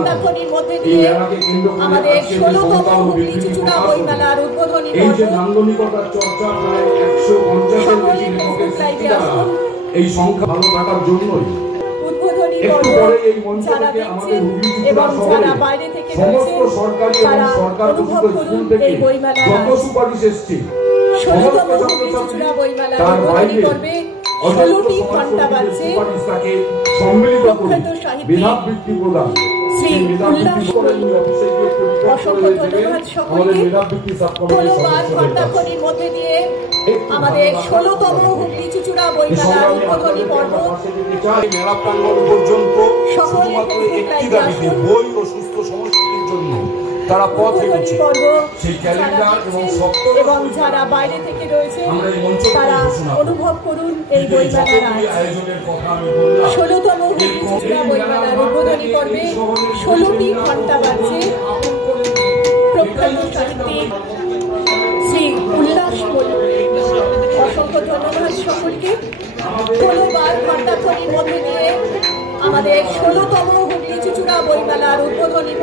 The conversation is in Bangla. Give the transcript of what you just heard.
ঘণ্টাক্ষণের মধ্যে দিয়ে আমাদের 16তম হুগলি চুঁচুড়া বইমেলার উদ্বোধনী পর্ব। সকলে ফেসবুক লাইভে আসুন। এই সংখ্যা ভালো থাকার জন্যই উদ্বোধনী পর্ব যারা দেখছেন এবং যারা বাইরে থেকে দেখছেন তারা অনুভব করুন এই বইমেলার 16তম হুগলি চুঁচুড়া বইমেলার উদ্বোধনী পর্বে 16টি ঘণ্টা বাজছে। প্রখ্যাত সাহিত্যিক শ্রী উল্লাস অসংখ্য ধন্যবাদ সকলকে। 16বার ঘণ্টাক্ষণের মধ্যে দিয়ে আমাদের 16তম হুগলি চুঁচুড়া বইমেলার উদ্বোধনী পর্ব। মেলা প্রাঙ্গণ পর্যন্ত সকলে একটি দাবিতে বই ও সুস্থ সংস্কৃতির জন্য তারা পথ হেঁটেছে। সেই ক্যালেন্ডার এবং যারা বাইরে থেকে রয়েছে তারা অনুভব করুন এই বইমেলার আয়োজনের কথা আমি বললাম। 16তম হুগলি চুঁচুড়া বইমেলার উদ্বোধনী পর্বে 16টি ঘণ্টা বাজছে। প্রখ্যাত সাহিত্যিক শ্রী উল্লাস অসংখ্য ধন্যবাদ সকলকে। 16বার ঘণ্টাক্ষণের মধ্যে দিয়ে আমাদের 16তম হুগলি চুঁচুড়া বইমেলার উদ্বোধনী